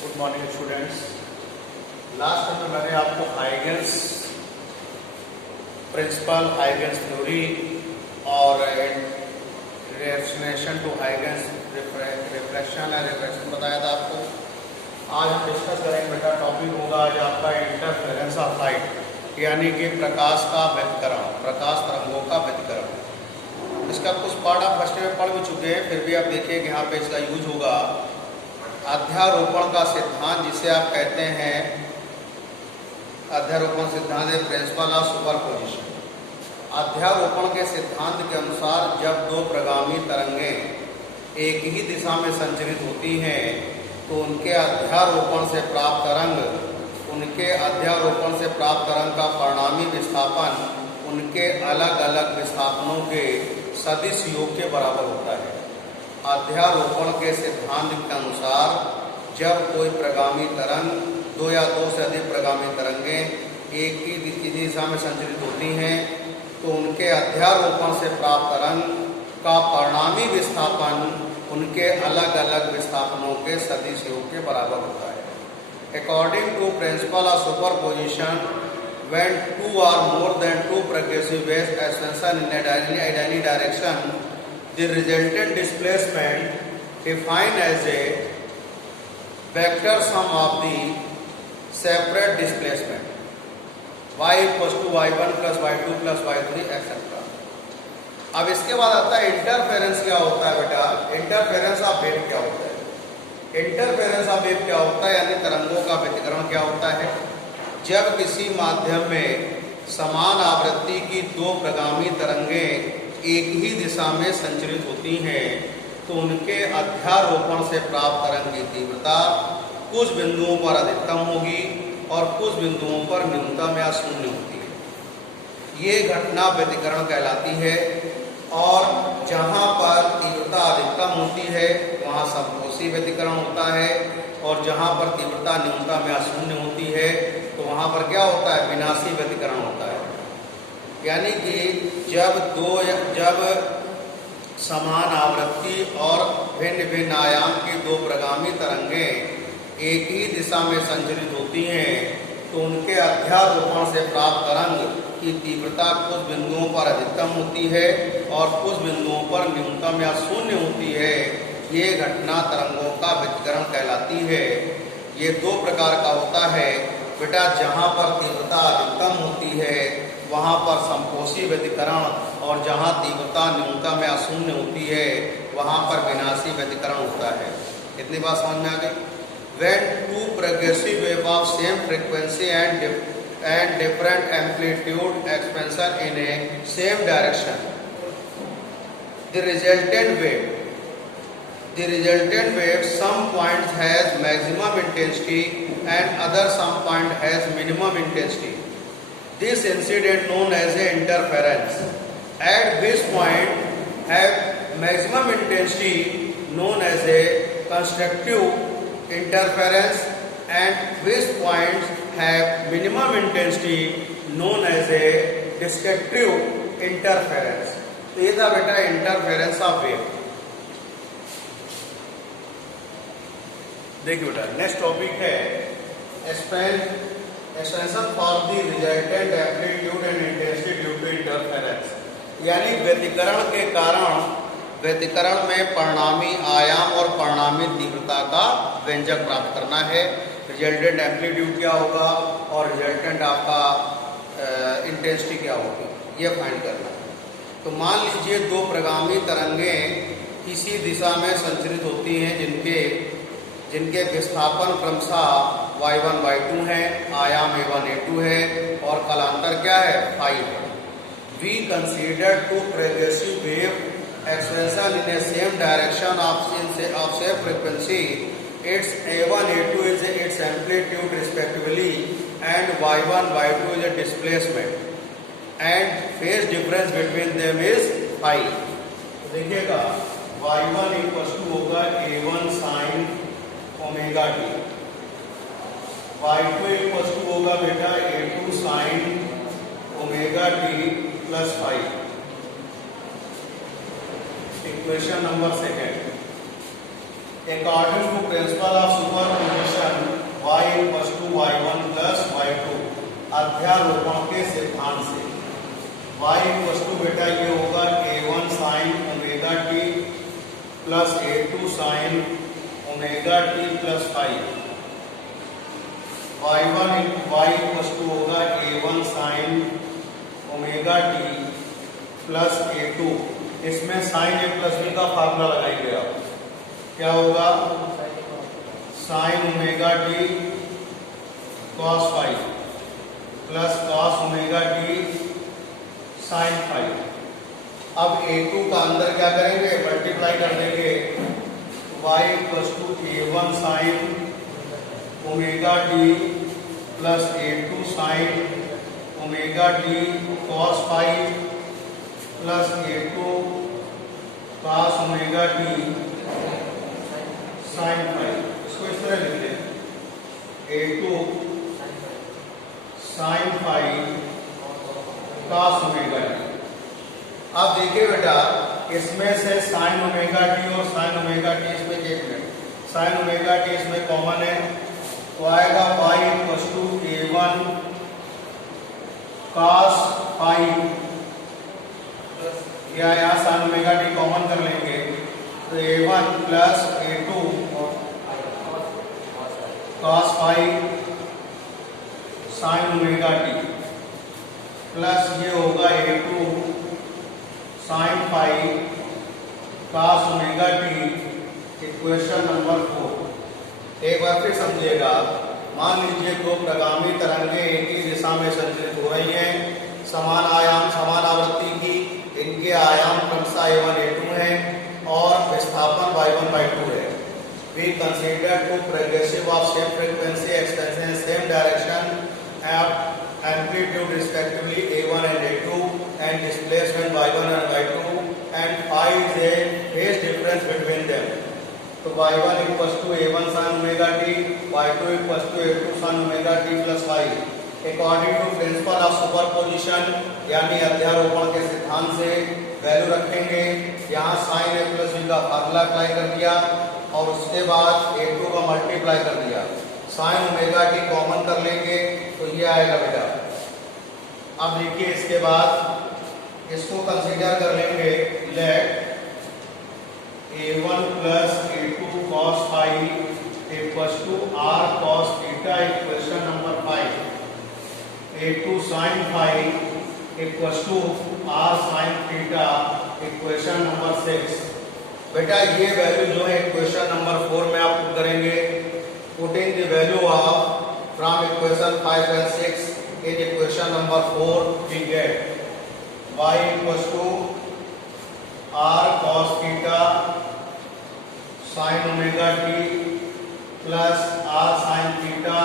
Good morning students. Last में मैंने आपको हाइगेंस प्रिंसिपल, हाइगेंस थ्योरी और रिएक्शनेशन to Huygens reflection and reflection बताया था आपको। आज हम डिस्कस करेंगे बेटा, टॉपिक होगा आज आपका इंटरफेरेंस ऑफ लाइट, यानी कि प्रकाश का व्यतिकरण, प्रकाश तरंगों का व्यतिकरण। इसका कुछ पार्ट आप फर्स्ट में पढ़ भी चुके हैं, फिर भी आप देखिए कि यहाँ पे इसका यूज होगा अध्यारोपण का सिद्धांत, जिसे आप कहते हैं अध्यारोपण सिद्धांत है प्रिंसिपल ऑफ सुपरपोजिशन। अध्यारोपण के सिद्धांत के अनुसार जब दो प्रगामी तरंगें एक ही दिशा में संचरित होती हैं तो उनके अध्यारोपण से प्राप्त तरंग का परिणामी विस्थापन उनके अलग अलग विस्थापनों के सदिश योग के बराबर होता है। अध्यारोपण के सिद्धांत के अनुसार जब कोई प्रगामी तरंग, दो या दो से अधिक प्रगामी तरंगें एक ही दिशा में संचरित होती हैं तो उनके अध्यारोपण से प्राप्त तरंग का परिणामी विस्थापन उनके अलग अलग विस्थापनों के सदिश योग के बराबर होता है। According to principle of superposition, when two or more than two progressive waves expansion in any direction, the resultant displacement defined as a vector sum of the separate displacement y equals to y1 plus y2 plus y3 etc. अब इसके बाद आता है interference क्या होता है बेटा। Interference of wave क्या होता है? इंटरफेरेंस ऑफ वेव क्या होता है, यानी तरंगों का व्यतिकरण क्या होता है। जब किसी माध्यम में समान आवृत्ति की दो प्रगामी तरंगें एक ही दिशा में संचरित होती हैं तो उनके अध्यारोपण से प्राप्त तरंग की तीव्रता कुछ बिंदुओं पर अधिकतम होगी और कुछ बिंदुओं पर न्यूनतम या शून्य होती है। ये घटना व्यतिकरण कहलाती है। और जहाँ पर तीव्रता अधिकतम होती है वहाँ समकोषी व्यतिकरण होता है, और जहाँ पर तीव्रता न्यूनतम या शून्य होती है तो वहाँ पर क्या होता है, विनाशी व्यतिकरण होता है। यानी कि जब समान आवृत्ति और भिन्न भिन्न आयाम की दो प्रगामी तरंगें एक ही दिशा में संचरित होती हैं तो उनके अध्यारोपण से प्राप्त तरंग की तीव्रता कुछ बिंदुओं पर अधिकतम होती है और कुछ बिंदुओं पर न्यूनतम या शून्य होती है। ये घटना तरंगों का व्यतिकरण कहलाती है। ये दो प्रकार का होता है बेटा। जहाँ पर तीव्रता अधिकतम होती है वहाँ पर समकोषी व्यतिकरण, और जहाँ तीव्रता न्यूनतम या शून्य होती है वहाँ पर विनाशी व्यतिकरण होता है। इतनी बात समझ में आ गई। When two progressive waves of same frequency and different amplitude expansion in a same direction, the resultant wave some point has maximum intensity and other some point has minimum intensity. This incident known as a interference. At which point have maximum intensity known as a constructive interference and which points have minimum intensity known as a destructive interference. तो ये था बेटा interference of wave. देखिए बेटा, next topic है expansion for the resultant amplitude and intensity due to interference, यानी व्यतिकरण के कारण व्यतिकरण में परिणामी आयाम और परिणामी तीव्रता का व्यंजक प्राप्त करना है। रिजल्टेंट एम्पलीट्यूड क्या होगा और रिजल्टेंट आपका इंटेंसिटी क्या होगी, ये फाइंड करना है। तो मान लीजिए दो प्रगामी तरंगें किसी दिशा में संचरित होती हैं जिनके विस्थापन क्रमशः y1 y2 है, आयाम a1 a2 है और कालांतर क्या है, phi है। We consider two progressive wave expansion in a same direction of same frequency. Its a1 a2 is its amplitude respectively and y1 y2 is a displacement and phase difference between them is phi. तो देखिएगा y1 equal to होगा a1 sin omega t, y2 equal to होगा बेटा a2 sin omega t plus phi। Equation number second, according to principle of superposition अध्यारोपण के सिद्धांत से। y equal to बेटा ये होगा a1 sine omega T plus a2 sine omega T plus 5। y equal to होगा a1 sine omega T plus a2। इसमें sine a plus b का फार्मूला लगाएंगे आप, क्या होगा sine omega T cos 5 plus cos omega T sine 5। अब a2 का अंदर क्या करेंगे, मल्टीप्लाई कर देंगे। y equal to a1 sine omega T plus a2 sine omega T cos 5 plus a2 cos omega T sine 5। इसको इस तरह लिख लें, a2 sine 5 cos omega T. अब देखिए बेटा, इसमें से साइन ओमेगा टी और साइन ओमेगा टी इसमें एक मिनट, साइन ओमेगा टी इसमें कॉमन है, तो आएगा y equal to a1 cos 5, या यहाँ साइन ओमेगा टी कॉमन कर लेंगे, तो a1 plus a2 cos 5 sine omega T plus ये होगा a2 sine 5 cos omega T. Equation number 4। एक बार फिर समझिएगा, मान लीजिए दो प्रगामी तरंगें एक ही दिशा में संचरित हो रही हैं, समान आयाम समान आवृत्ति की, इनके आयाम क्रमशः a1 a2 है और विस्थापन y1 y2 है। We consider two progressive of same frequency extension in same direction at amplitude respectively a1 and a2 and displacement y1 and y2 and phi is a phase difference between them. तो y1 equals to a1 sin omega t, y2 equals to a2 sin omega t plus phi। According to principle of superposition यानी अध्यारोपण के सिद्धांत से value रखेंगे। यहाँ sign a plus b का formula apply कर दिया और उसके बाद a2 का मल्टीप्लाई कर दिया, साइन ओमेगा टी कॉमन कर लेंगे तो ये आएगा बेटा। अब देखिए इसके बाद इसको कंसीडर कर लेंगे, let a1 plus a2 cos phi equals to r cos theta. Equation number 5। a2 sin phi equals to r sin theta. Equation number 6। बेटा ये वैल्यू जो है इक्वेशन नंबर 4 में आप पुट करेंगे, putting the value of from equation 5 and 6 in equation number 4 we get y equals to r cos theta sin omega t plus r sin theta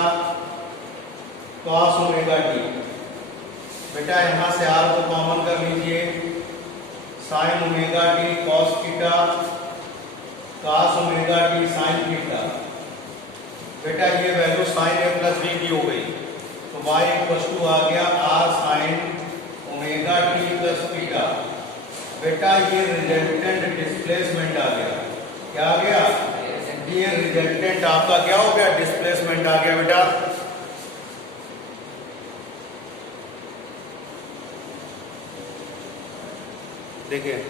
cos omega t। बेटा यहाँ से r को common कर लीजिए, sine omega T cos theta cos omega T sine theta. बेटा ये value sine a plus b की हो गई, तो y इक्वल्स टू आ गया r sign omega T plus theta. बेटा ये रिजल्टेंट डिस्प्लेसमेंट आ गया, क्या आ गया, ये रिजल्टेंट आपका क्या हो गया, डिस्प्लेसमेंट आ गया बेटा। देखिए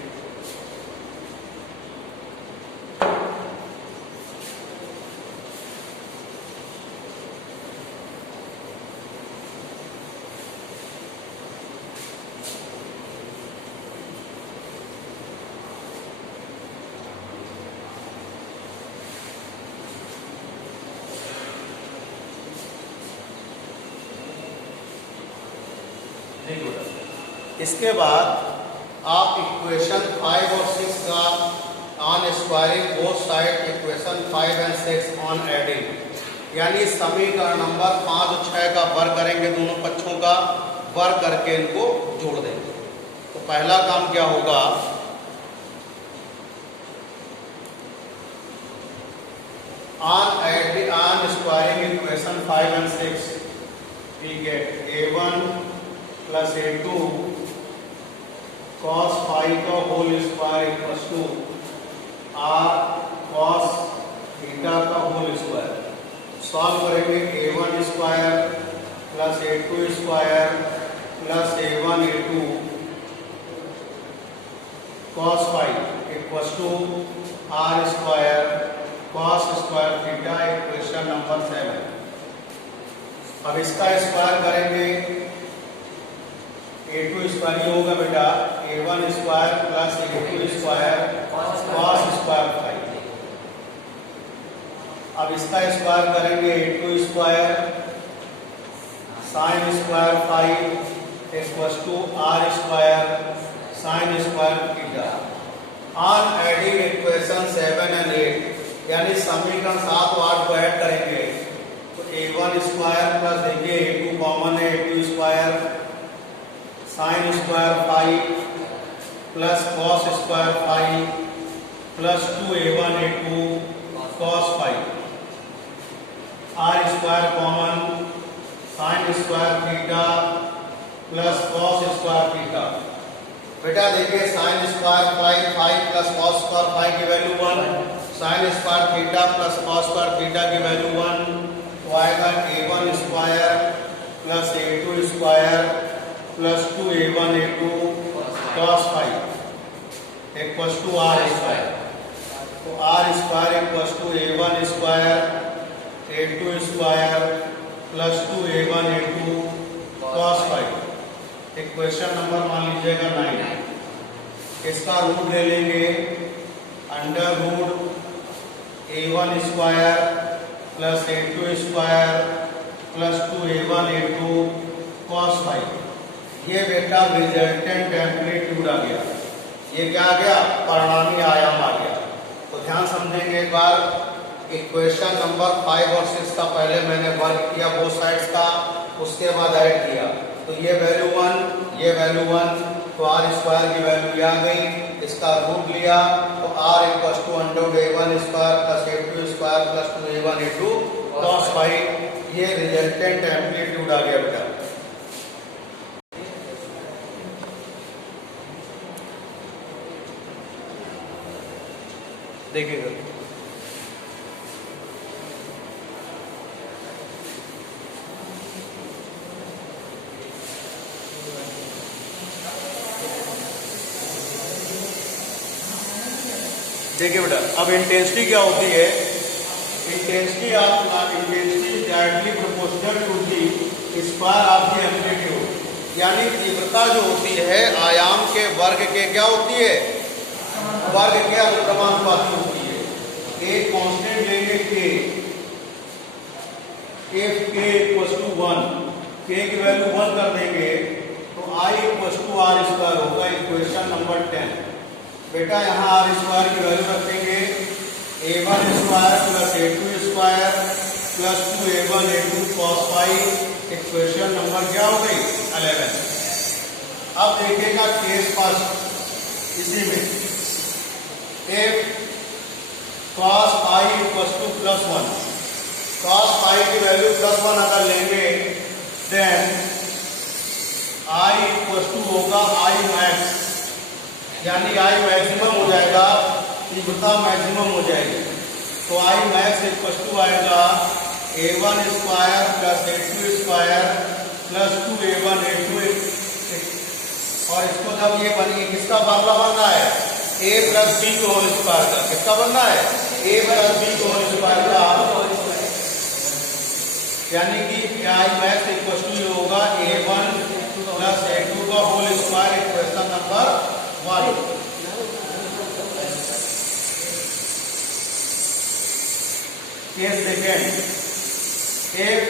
इसके बाद आप इक्वेशन 5 और 6 का on squaring both side equation 5 and 6 on adding, यानी समीकरण नंबर 5 और 6 का वर्ग करेंगे, दोनों पक्षों का वर्ग करके इनको जोड़ देंगे। तो पहला काम क्या होगा, on squaring equation 5 and 6 we get a1 plus a2 cos phi का whole square equals to r cos theta का होल स्क्वायर। सॉल्व करेंगे a1 square plus A2 square plus A1 A2 cos phi equals to R square cos square theta, equation number 7। अब इसका square करेंगे, A2 square ही होगा बेटा, A1 square plus A2 square cos square phi. अब इसका square करेंगे, A2 square sine square phi equals to R square sine square theta. On adding equation 7 and 8, यानी समीकरण 7 और 8 को ऐड करेंगे तो A1 स्क्वायर प्लस देखिए A2 कॉमन है, A2 square sine square phi plus cos square phi plus 2A1 A2 cos phi, R square common sine square theta plus cos square theta. बेटा देखिए sine square phi plus cos square phi की value 1, sine square theta plus cos square theta की value 1, तो आएगा A1 square plus A2 square plus 2A1 A2 cos phi equals to R square. तो R square equals to A1 square A2 square plus 2A1 A2 cos phi, equation number मान लीजिएगा 9। इसका root ले लेंगे, under root A1 square plus A2 square plus 2A1 A2 cos phi. ये बेटा resultant amplitude आ गया, ये क्या आ गया, परिणामी आयाम आ गया। तो ध्यान समझेंगे एक बार, इक्वेशन नंबर 5 और 6 का पहले मैंने वर्क किया बोथ साइड्स का, उसके बाद ऐड किया, तो ये वैल्यू 1 ये वैल्यू 1, तो R स्क्वायर की वैल्यू आ गई, इसका रूट लिया तो R equals to under root A1 square plus A2 square plus 2A1 A2 cos phi. ये रिजल्टेंट एम्पलीट्यूड आ गया बेटा। देखिएगा देखिए बेटा, अब इंटेंसिटी क्या होती है, intensity directly proportional to the square of the amplitude, यानी तीव्रता जो होती है आयाम के वर्ग के क्या होती है, वर्ग के अनुक्रमानुपाती होती है। एक कांस्टेंट लेंगे k, if k equals to 1, k की वैल्यू 1 कर देंगे तो I equals to R square होगा, इक्वेशन नंबर 10। बेटा यहाँ R स्क्वायर की वैल्यू रखेंगे, A1 square plus A2 square plus 2A1 A2 cos phi, equation number क्या हो गई, 11। अब देखिएगा केस फर्स्ट, इसी में if cos phi equals to plus 1, cos phi की वैल्यू प्लस 1 अगर लेंगे देन I इक्वल्स टू होगा I मैक्स, यानी I मैक्सिमम हो जाएगा, तीव्रता मैक्सिमम हो जाएगी। तो I मैक्स इक्वल्स टू आएगा A1 square plus A2 square plus 2A1 A2, और इसको जब ये बनेगी किसका फार्मूला बनना है, A प्लस B को होल स्क्वायर का, किसका बनना है, A प्लस B को होल स्क्वायर का, यानी कि I मैक्स इक्वल्स टू होगा A1 प्लस A2 का whole square, equation number 1। Case second, if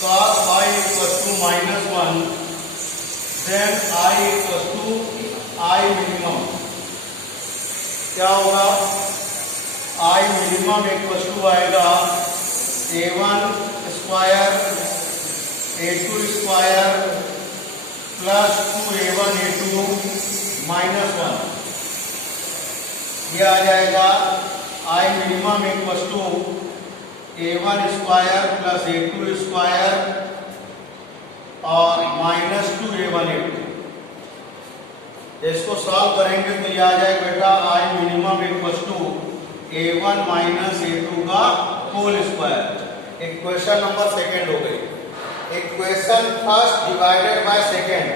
cos phi equals to -1, then I equals to I minimum, क्या होगा, I minimum इक्वल्स टू आएगा A1 square A2 square plus 2A1 A2 -1, ये आ जाएगा I minimum equals to A1 square plus A2 square और minus 2A1 A2। इसको solve करेंगे तो ये आ जाएगा बेटा I minimum equals to A1 minus A2 का whole square, equation number second हो गई। Equation first divided by second,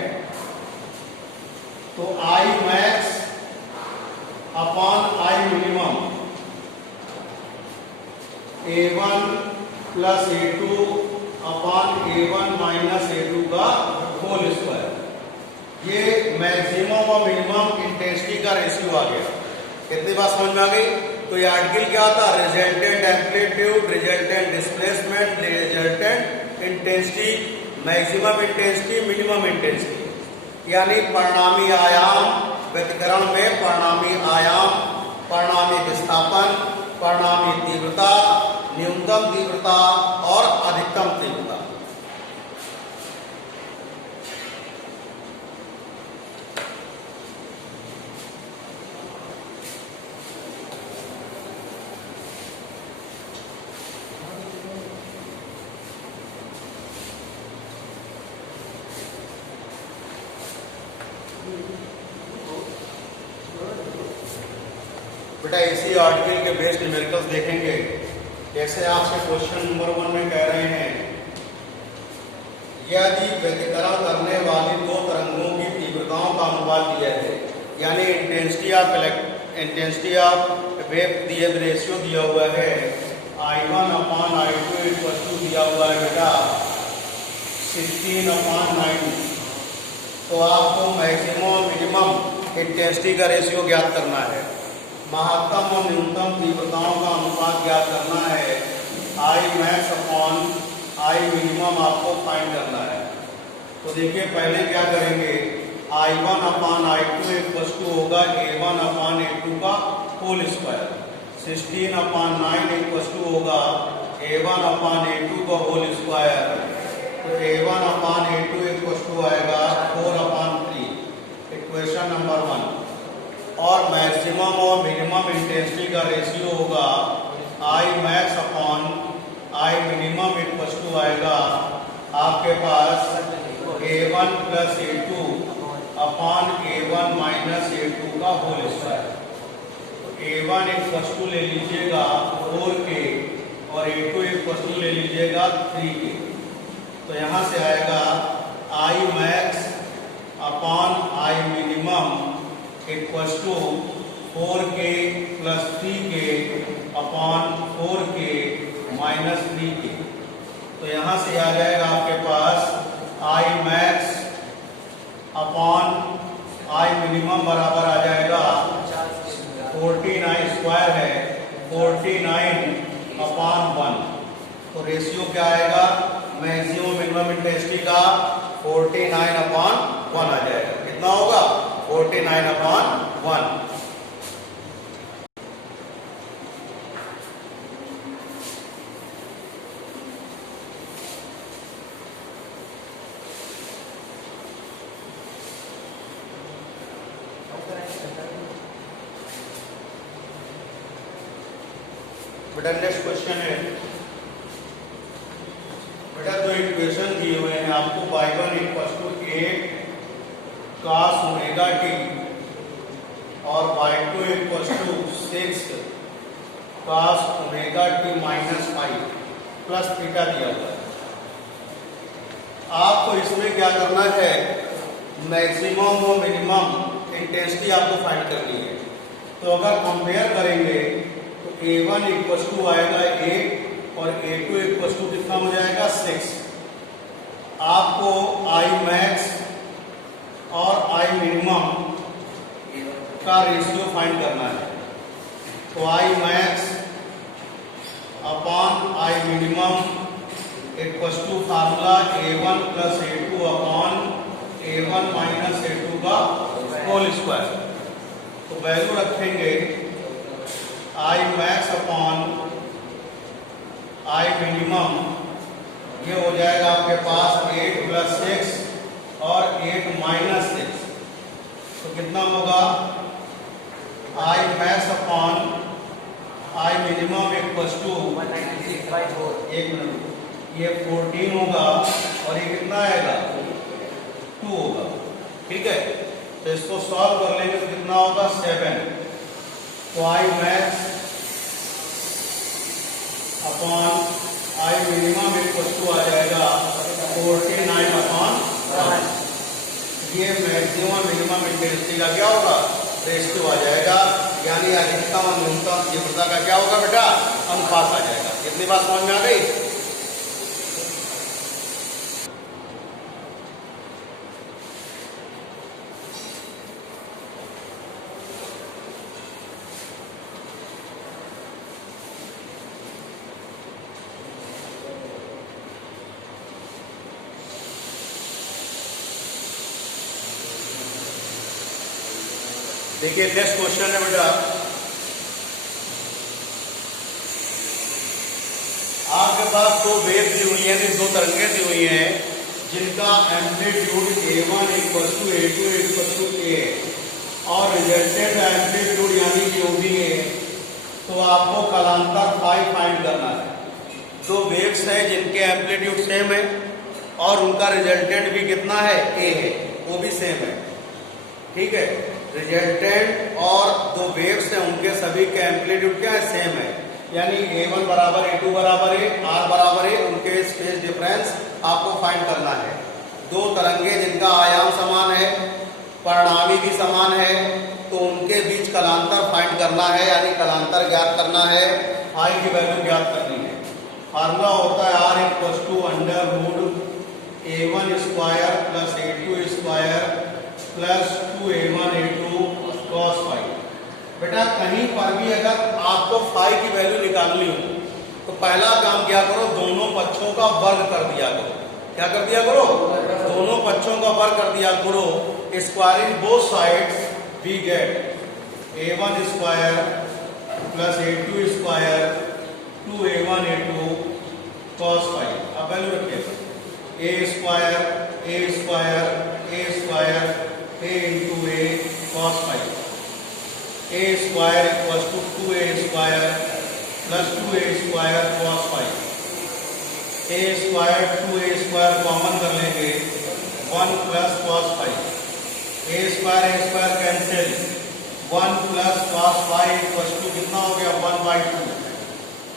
तो I max upon I minimum A1 plus A2 upon A1 minus A2 का होल स्क्वायर। ये maximum और मिनिमम intensity का ratio आ गया। कितनी बात समझ में आ गई? तो ये आर्टिकल क्या था? Resultant amplitude, resultant displacement, resultant intensity, maximum intensity, minimum intensity, यानी परिणामी आयाम, व्यतिकरण में परिणामी आयाम, परिणामी विस्थापन, परिणामी तीव्रता, न्यूनतम तीव्रता और अधिकतम तीव्रता। बेटा इसी आर्टिकल के बेस्ड न्यूमेरिकल्स देखेंगे। जैसे आपसे क्वेश्चन नंबर 1 में कह रहे हैं, यदि व्यतिकरण करने वाली दो तरंगों की तीव्रताओं का अनुपात दिया है, यानी इंटेंसिटी ऑफ वेव दिए रेशियो दिया हुआ है, I1 upon I2 equal to दिया हुआ है बेटा 16 अपॉन 9, तो आपको मैक्सिमम मिनिमम इंटेंसिटी का रेशियो ज्ञात करना है, महत्तम और न्यूनतम तीव्रताओं का अनुपात ज्ञात करना है, आई मैक्स अपॉन आई मिनिमम आपको फाइंड करना है। तो देखिए पहले क्या करेंगे, I1 upon I2 equal to होगा A1 अपॉन A2 का whole square, 16 upon 9 equal to होगा A1 अपॉन A2 का होल स्क्वायर, तो A1 upon A2 equal to आएगा 4 अपॉन 3, इक्वेशन नंबर 1। और मैक्सिमम और मिनिमम इंटेंसिटी का रेशियो होगा I max upon I minimum equal to आएगा आपके पास A1 plus A2 upon A1 minus A2 का होल स्क्वायर। तो A1 इक्वल टू ले लीजिएगा 4K और A2 इक्वल टू ले लीजिएगा 3K। तो यहाँ से आएगा I max upon I minimum equal to 4K plus 3K upon 4K minus 3K। तो यहाँ से आ जाएगा आपके पास I max upon I minimum बराबर आ जाएगा 49 स्क्वायर है 49 अपॉन 1। तो रेशियो क्या आएगा? मैक्सिमम मिनिमम इंटेंसिटी का 49 अपॉन 1 आ जाएगा। कितना होगा? 49 अपॉन 1। बेटा नेक्स्ट क्वेश्चन है, बेटा दो इक्वेशन दिए हुए हैं आपको, y1 equal to 8 cos omega t और y2 equal to 6 cos omega t minus 5 plus theta दिया हुआ है। आपको इसमें क्या करना है? मैक्सिमम और मिनिमम इंटेंसिटी आपको फाइंड करनी है। तो अगर कंपेयर करेंगे तो A1 इक्वल टू आएगा 8 और A2 इक्वल टू कितना हो जाएगा 6। आपको आई मैक्स और आई मिनिमम का रेशियो फाइंड करना है। तो I max upon I minimum equal to formula A1 plus A2 upon A1 minus A2 का होल स्क्वायर। तो वैल्यू रखेंगे I max upon I minimum, ये हो जाएगा आपके पास 8 प्लस 6 और 8 माइनस 6। तो कितना होगा? I max upon I minimum equal to 196/4, एक मिनट, ये 14 होगा और ये कितना आएगा 2 होगा। ठीक है, तो इसको सॉल्व कर लेंगे तो कितना होगा 7। तो I max upon I minimum equal to आ जाएगा 49/1। ये मैक्सिमम मिनिमम इंटेंसिटी का क्या होगा, रेशियो आ जाएगा, यानी अधिकतम और न्यूनतम तीव्रता का क्या होगा बेटा, अनुपात आ जाएगा। कितनी बात समझ में आ गई? देखिए नेक्स्ट क्वेश्चन है बेटा, आपके पास दो वेव दी हुई है, दो तरंगें दी हुई हैं जिनका एम्पलीट्यूड A1 = A2 = A और रिजल्टेंट एम्पलीट्यूड यानी कि OB है। तो आपको कालांतर फाई फाइंड करना है। दो वेव्स हैं जिनके एम्पलीट्यूड सेम है और उनका रिजल्टेंट भी कितना है, A है, वो भी सेम है। ठीक है, रिजल्टेंट और दो वेव्स हैं उनके सभी के एम्पलीट्यूड क्या है, सेम है, यानी A1 बराबर A2 बराबर है, R बराबर है, उनके स्पेस डिफरेंस आपको फाइंड करना है। दो तरंगे जिनका आयाम समान है, परिणामी भी समान है, तो उनके बीच कलांतर फाइंड करना है, यानी कलांतर ज्ञात करना है, फाई की वैल्यू ज्ञात करनी है। फार्मूला होता है R = √A1² + A2² + 2A1A2 cos phi. बेटा कहीं पर भी अगर आपको फाई की वैल्यू निकालनी हो तो पहला काम क्या करो, दोनों पक्षों का वर्ग कर दिया करो। क्या कर दिया करो, दोनों पक्षों का वर्ग कर दिया करो। Squaring both sides we get A1² + A2² 2A1A2 cos phi. अब वैल्यू रखिए A² cos phi. A² = 2A² + 2A² cos phi. A² common कर लेंगे, 1 + cos phi. A² cancel, 1 + cos phi = कितना हो गया, 1/2।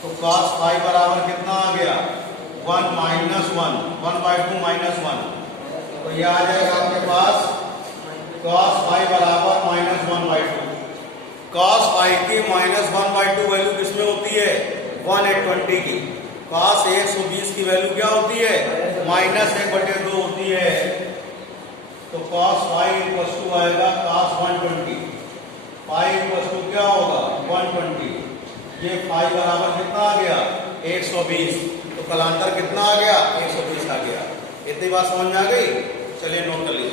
तो cos फाई बराबर कितना आ गया, 1 - 1, 1/2 - 1। तो ये आ जाएगा आपके पास cos फाई बराबर -1/2। cos फाई की -1/2 वैल्यू किसमें होती है, 1/20 की। cos 120 की वैल्यू क्या होती है, -1/2 होती है। तो cos फाई = आएगा cos 120। फाई = क्या होगा, 120। ये फाई बराबर कितना आ गया, 120। तो कलांतर कितना आ गया, 120 आ गया। इतनी बात समझ में आ गई? चलिए नोट कर लीजिए।